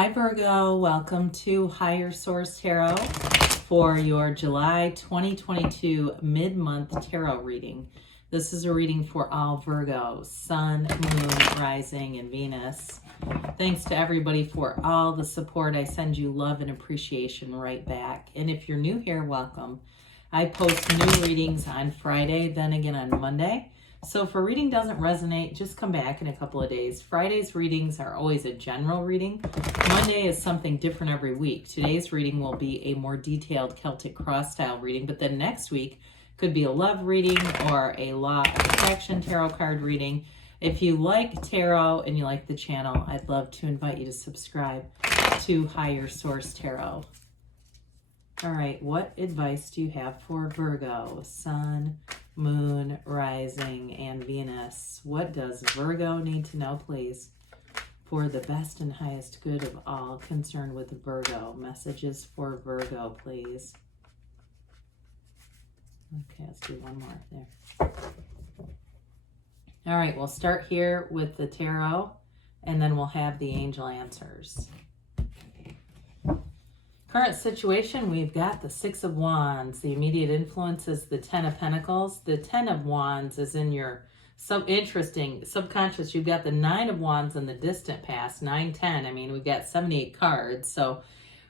Hi Virgo, welcome to Higher Source Tarot for your July 2022 mid-month tarot reading. This is a reading for all Virgo, Sun, Moon, Rising, and Venus. Thanks to everybody for all the support. I send you love and appreciation right back. And if you're new here, welcome. I post new readings on Friday, then again on Monday. So if a reading doesn't resonate, just come back in a couple of days. Friday's readings are always a general reading. Monday is something different every week. Today's reading will be a more detailed Celtic cross style reading, but then next week could be a love reading or a law of attraction tarot card reading. If you like tarot and you like the channel, I'd love to invite you to subscribe to Higher Source Tarot. All right, what advice do you have for Virgo, Sun, Moon, Rising, and Venus? What does Virgo need to know, please, for the best and highest good of all concerned with Virgo? Messages for Virgo, please. Okay, let's do one more there. All right, we'll start here with the tarot, and then we'll have the angel answers. Current situation, we've got the Six of Wands. The immediate influence is the Ten of Pentacles. The Ten of Wands is in your interesting subconscious. You've got the Nine of Wands in the distant past, 9, 10. I mean, we've got 78 cards. So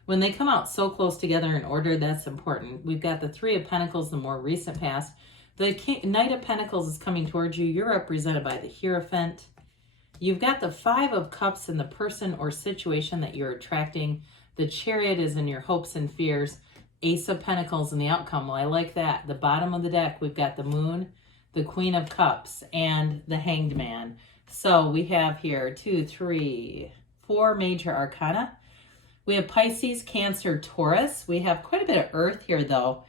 when they come out so close together in order, that's important. We've got the Three of Pentacles, the more recent past. The Knight of Pentacles is coming towards you. You're represented by the Hierophant. You've got the Five of Cups in the person or situation that you're attracting. The Chariot is in your hopes and fears. Ace of Pentacles in the outcome. Well, I like that. The bottom of the deck, we've got the Moon, the Queen of Cups, and the Hanged Man. So we have here 2, 3, 4 major arcana. We have Pisces, Cancer, Taurus. We have quite a bit of Earth here, though.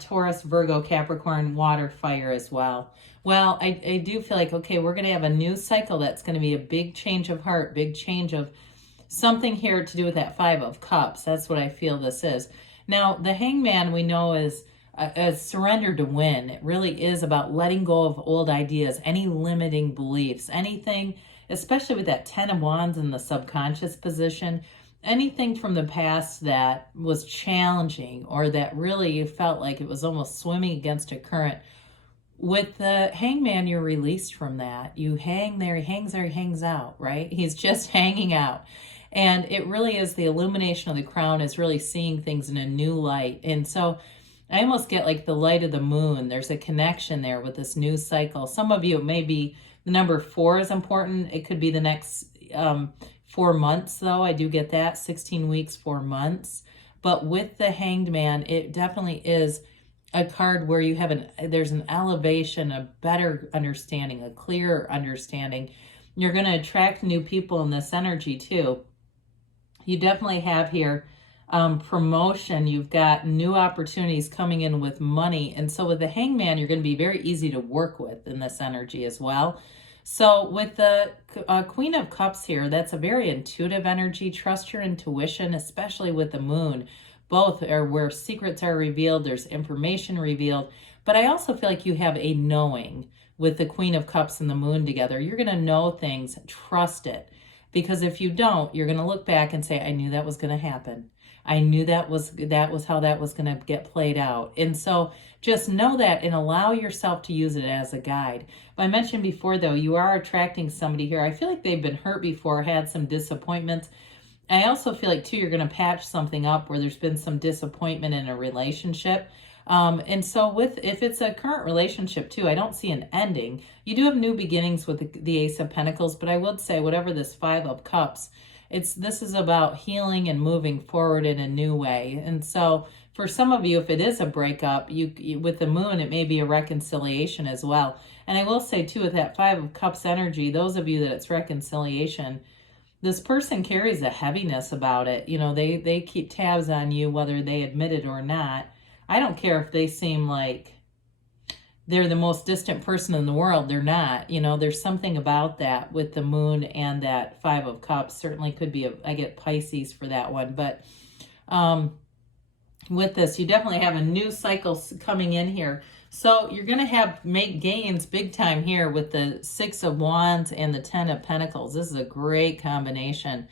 Taurus, Virgo, Capricorn, water, fire as well. Well, I do feel like, okay, we're going to have a new cycle that's going to be a big change of heart, big change of something here to do with that Five of Cups. That's what I feel this is. Now, the Hangman we know is a surrender to win. It really is about letting go of old ideas, any limiting beliefs, anything, especially with that Ten of Wands in the subconscious position, anything from the past that was challenging or that really you felt like it was almost swimming against a current. With the Hangman, you're released from that. You hang there, he hangs there, he hangs out, right? He's just hanging out. And it really is the illumination of the crown is really seeing things in a new light. And so I almost get like the light of the moon. There's a connection there with this new cycle. Some of you, maybe the number 4 is important. It could be the next 4 months, though. I do get that, 16 weeks, 4 months. But with the Hanged Man, it definitely is a card where you have there's an elevation, a better understanding, a clearer understanding. You're going to attract new people in this energy too. You definitely have here promotion. You've got new opportunities coming in with money. And so with the Hangman, you're going to be very easy to work with in this energy as well. So with the Queen of Cups here, that's a very intuitive energy. Trust your intuition, especially with the Moon. Both are where secrets are revealed. There's information revealed. But I also feel like you have a knowing with the Queen of Cups and the Moon together. You're going to know things. Trust it. Because if you don't, you're going to look back and say, I knew that was going to happen. I knew that was how that was going to get played out. And so just know that and allow yourself to use it as a guide. I mentioned before, though, you are attracting somebody here. I feel like they've been hurt before, had some disappointments. I also feel like, too, you're going to patch something up where there's been some disappointment in a relationship. And so if it's a current relationship, too, I don't see an ending. You do have new beginnings with the Ace of Pentacles, but I would say whatever this Five of Cups, this is about healing and moving forward in a new way. And so for some of you, if it is a breakup, you with the Moon, it may be a reconciliation as well. And I will say, too, with that Five of Cups energy, those of you that it's reconciliation, this person carries a heaviness about it. You know, they keep tabs on you, whether they admit it or not. I don't care if they seem like they're the most distant person in the world. They're not. You know, there's something about that with the Moon and that Five of Cups. Certainly could be, I get Pisces for that one. But with this, you definitely have a new cycle coming in here. So you're going to make gains big time here with the Six of Wands and the Ten of Pentacles. This is a great combination.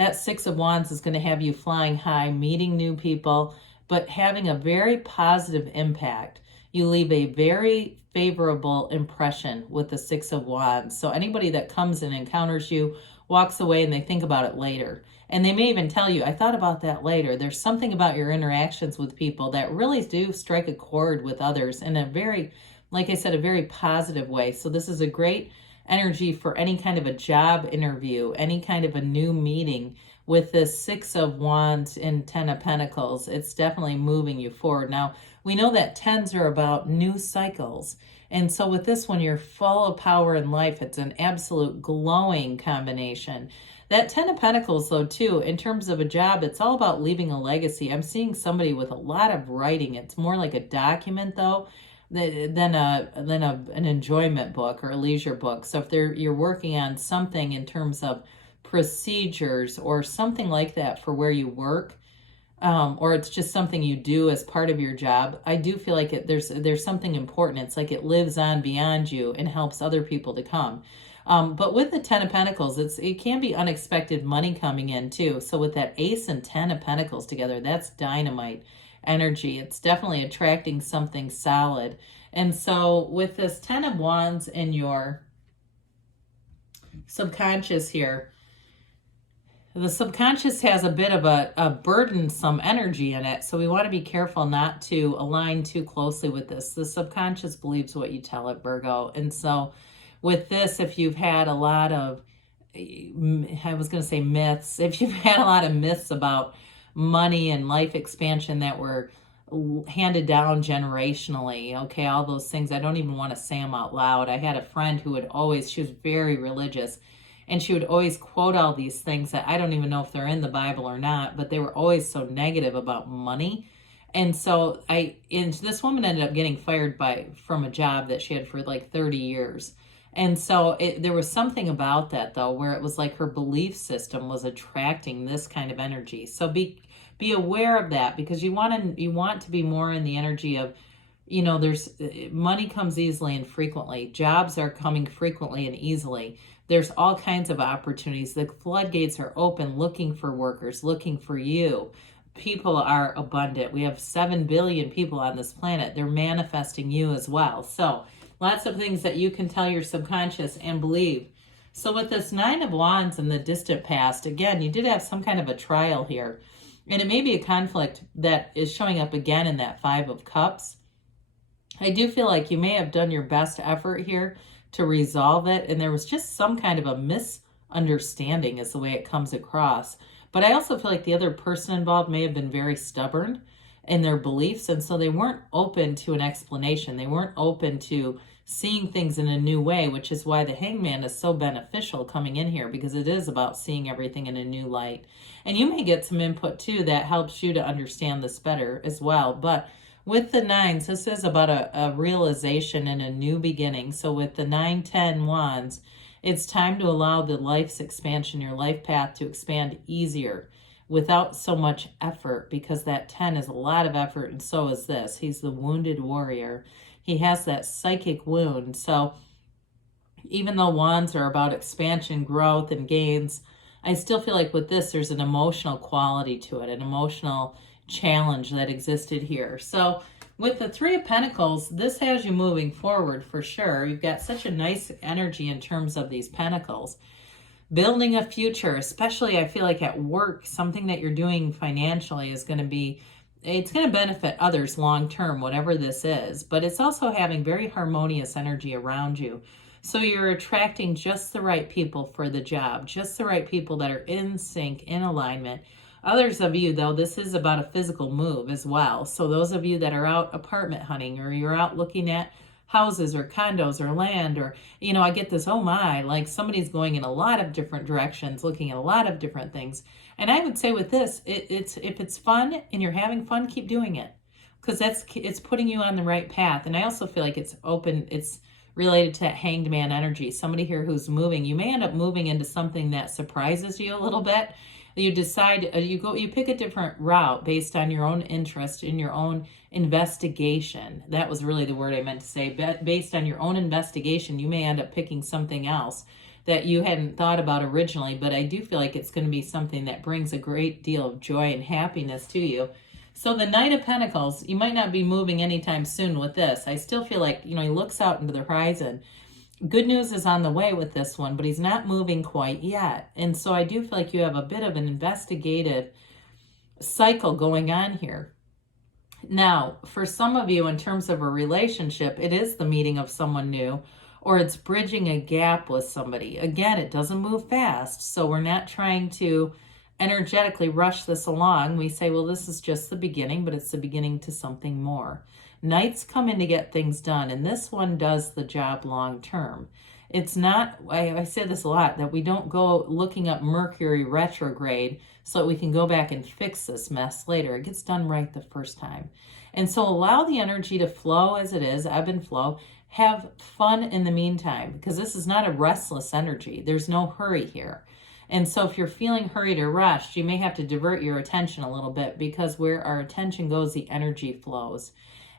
that Six of Wands is going to have you flying high, meeting new people, but having a very positive impact. You leave a very favorable impression with the Six of Wands. So anybody that comes and encounters you walks away and they think about it later. And they may even tell you, I thought about that later. There's something about your interactions with people that really do strike a chord with others in a very, like I said, a very positive way. So this is a great energy for any kind of a job interview, any kind of a new meeting. With this Six of Wands and Ten of Pentacles, it's definitely moving you forward. Now, we know that tens are about new cycles. And so with this one, you're full of power in life. It's an absolute glowing combination. That Ten of Pentacles, though, too, in terms of a job, it's all about leaving a legacy. I'm seeing somebody with a lot of writing. It's more like a document, though, than an enjoyment book or a leisure book. So if you're working on something in terms of procedures or something like that for where you work, or it's just something you do as part of your job, I do feel like there's something important. It's like it lives on beyond you and helps other people to come. But with the Ten of Pentacles, it can be unexpected money coming in too. So with that Ace and Ten of Pentacles together, that's dynamite energy. It's definitely attracting something solid. And so with this Ten of Wands in your subconscious here, the subconscious has a bit of a burdensome energy in it, so we want to be careful not to align too closely with this. The subconscious believes what you tell it, Virgo. And so with this, if you've had a lot of, I was going to say myths, if you've had a lot of myths about money and life expansion that were handed down generationally, okay, all those things, I don't even want to say them out loud. I had a friend who would always, she was very religious, and she would always quote all these things that I don't even know if they're in the Bible or not, but they were always so negative about money. And so this woman ended up getting fired from a job that she had for like 30 years. And so there was something about that, though, where it was like her belief system was attracting this kind of energy. So be aware of that, because you want to be more in the energy of, there's money comes easily and frequently. Jobs are coming frequently and easily. There's all kinds of opportunities. The floodgates are open, looking for workers, looking for you. People are abundant. We have 7 billion people on this planet. They're manifesting you as well. So lots of things that you can tell your subconscious and believe. So with this Nine of Wands in the distant past, again, you did have some kind of a trial here. And it may be a conflict that is showing up again in that Five of Cups. I do feel like you may have done your best effort here to resolve it, and there was just some kind of a misunderstanding is the way it comes across. But I also feel like the other person involved may have been very stubborn in their beliefs, and so they weren't open to an explanation. They weren't open to seeing things in a new way, which is why the Hangman is so beneficial coming in here, because it is about seeing everything in a new light. And you may get some input too that helps you to understand this better as well. But with the nines, this is about a realization and a new beginning. So with the 9, 10 wands, it's time to allow the life's expansion, your life path, to expand easier without so much effort, because that 10 is a lot of effort, and so is this. He's the wounded warrior. He has that psychic wound. So even though wands are about expansion, growth, and gains, I still feel like with this, there's an emotional quality to it, an emotional challenge that existed here. So with the Three of Pentacles, this has you moving forward for sure. You've got such a nice energy in terms of these pentacles. Building a future, especially I feel like at work, something that you're doing financially is going to be, it's going to benefit others long term, whatever this is. But it's also having very harmonious energy around you. So you're attracting just the right people for the job, just the right people that are in sync, in alignment. Others of you, though, this is about a physical move as well. So those of you that are out apartment hunting, or you're out looking at houses or condos or land, or, I get this, oh my, like somebody's going in a lot of different directions, looking at a lot of different things. And I would say with this, if it's fun and you're having fun, keep doing it, because it's putting you on the right path. And I also feel like it's related to that Hanged Man energy. Somebody here who's moving, you may end up moving into something that surprises you a little bit. You decide, you pick a different route based on your own interest in your own investigation. That was really the word I meant to say. Based on your own investigation, you may end up picking something else that you hadn't thought about originally, but I do feel like it's going to be something that brings a great deal of joy and happiness to you. So the Knight of Pentacles, you might not be moving anytime soon with this. I still feel like, he looks out into the horizon. Good news is on the way with this one, but he's not moving quite yet. And so I do feel like you have a bit of an investigative cycle going on here. Now, for some of you, in terms of a relationship, it is the meeting of someone new, or it's bridging a gap with somebody. Again, it doesn't move fast, so we're not trying to energetically rush this along. We say, well, this is just the beginning, but it's the beginning to something more. Knights come in to get things done, and this one does the job long term. It's not, I say this a lot, that we don't go looking up Mercury retrograde so that we can go back and fix this mess later. It gets done right the first time. And so allow the energy to flow as it is, ebb and flow. Have fun in the meantime, because this is not a restless energy. There's no hurry here. And so if you're feeling hurried or rushed, you may have to divert your attention a little bit, because where our attention goes, the energy flows.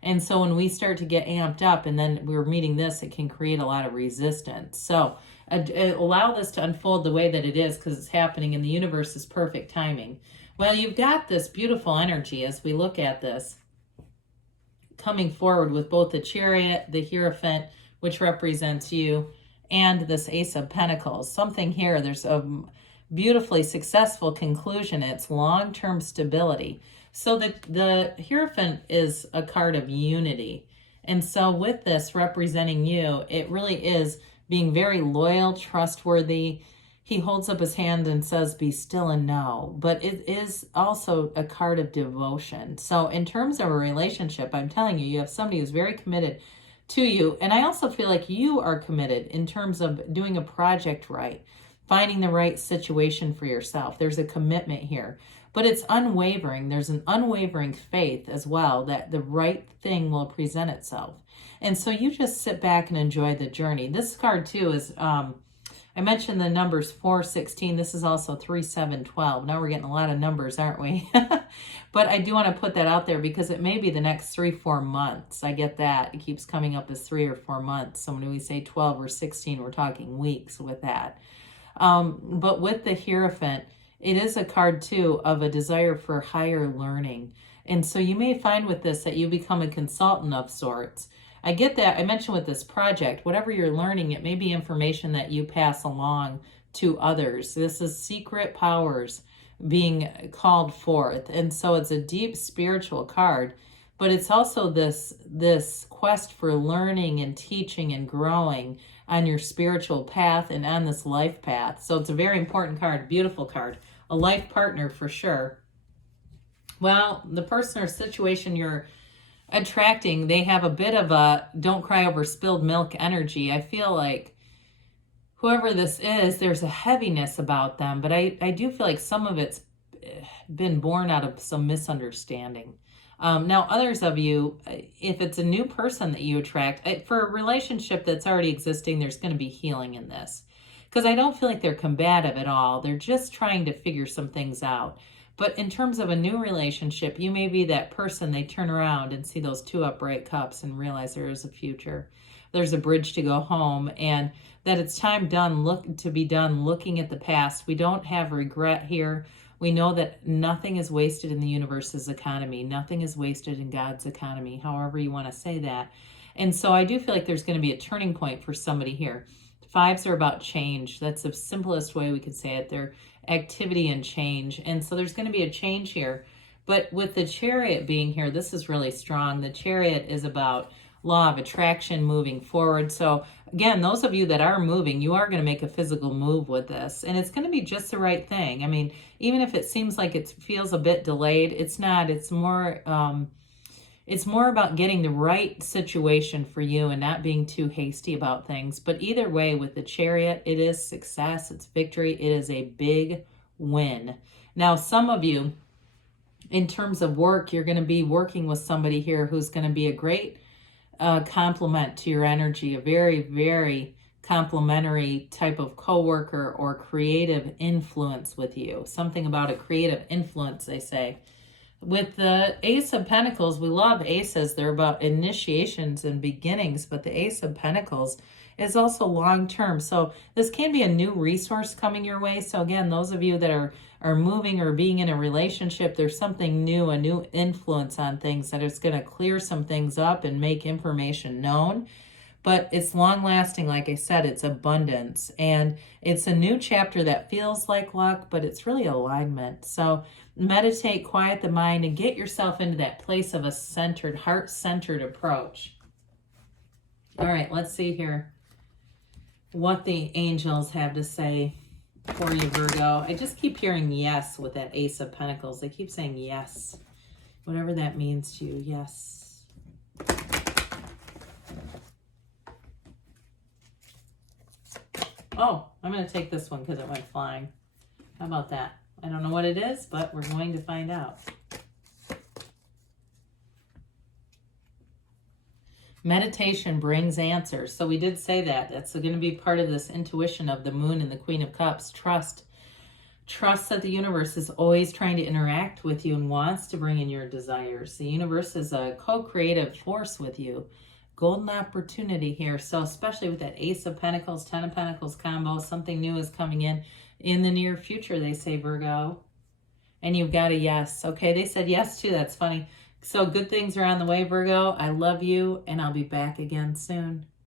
And so when we start to get amped up and then we're meeting this, it can create a lot of resistance. So allow this to unfold the way that it is, because it's happening in the universe is perfect timing. Well, you've got this beautiful energy as we look at this coming forward with both the Chariot, the Hierophant, which represents you, and this Ace of Pentacles. Something here, there's a beautifully successful conclusion. It's long-term stability. So the Hierophant is a card of unity. And so with this representing you, it really is being very loyal, trustworthy. He holds up his hand and says, be still and know. But it is also a card of devotion. So in terms of a relationship, I'm telling you, you have somebody who's very committed to you. And I also feel like you are committed in terms of doing a project right, finding the right situation for yourself. There's a commitment here. But it's unwavering. There's an unwavering faith as well that the right thing will present itself. And so you just sit back and enjoy the journey. This card too is, I mentioned the numbers 4, 16. This is also 3, 7, 12. Now we're getting a lot of numbers, aren't we? But I do want to put that out there because it may be the next 3, 4 months. I get that. It keeps coming up as 3 or 4 months. So when we say 12 or 16, we're talking weeks with that. But with the Hierophant, it is a card, too, of a desire for higher learning. And so you may find with this that you become a consultant of sorts. I get that. I mentioned with this project, whatever you're learning, it may be information that you pass along to others. This is secret powers being called forth. And so it's a deep spiritual card, but it's also this quest for learning and teaching and growing on your spiritual path and on this life path. So it's a very important card, beautiful card. A life partner for sure. Well, the person or situation you're attracting, they have a bit of a don't cry over spilled milk energy. I feel like whoever this is, there's a heaviness about them, but I do feel like some of it's been born out of some misunderstanding. Now, others of you, if it's a new person that you attract, for a relationship that's already existing, there's going to be healing in this. Because I don't feel like they're combative at all. They're just trying to figure some things out. But in terms of a new relationship, you may be that person, they turn around and see those 2 upright cups and realize there is a future. There's a bridge to go home, and that it's time to be done looking at the past. We don't have regret here. We know that nothing is wasted in the universe's economy. Nothing is wasted in God's economy, however you want to say that. And so I do feel like there's going to be a turning point for somebody here. 5s are about change. That's the simplest way we could say it. They're activity and change. And so there's going to be a change here. But with the Chariot being here, this is really strong. The Chariot is about law of attraction, moving forward. So again, those of you that are moving, you are going to make a physical move with this. And it's going to be just the right thing. I mean, even if it seems like it feels a bit delayed, it's not. It's more about getting the right situation for you and not being too hasty about things. But either way, with the Chariot, it is success, it's victory, it is a big win. Now, some of you, in terms of work, you're going to be working with somebody here who's going to be a great complement to your energy, a very, very complementary type of coworker or creative influence with you. Something about a creative influence, they say. With the Ace of Pentacles, we love aces. They're about initiations and beginnings, but the Ace of Pentacles is also long-term. So this can be a new resource coming your way. So again, those of you that are moving or being in a relationship, there's something new, a new influence on things that is going to clear some things up and make information known. But it's long lasting. Like I said, it's abundance, and it's a new chapter that feels like luck, but it's really alignment. So meditate, quiet the mind, and get yourself into that place of a centered, heart-centered approach. All right, let's see here what the angels have to say for you, Virgo. I just keep hearing yes with that Ace of Pentacles. They keep saying yes. Whatever that means to you, yes. Oh, I'm going to take this one because it went flying. How about that? I don't know what it is, but we're going to find out. Meditation brings answers. So we did say that. That's going to be part of this intuition of the Moon and the Queen of Cups. Trust. Trust that the universe is always trying to interact with you and wants to bring in your desires. The universe is a co-creative force with you. Golden opportunity here. So especially with that Ace of Pentacles, Ten of Pentacles combo, something new is coming in the near future, they say, Virgo. And you've got a yes. Okay, they said yes too. That's funny. So good things are on the way, Virgo. I love you, and I'll be back again soon.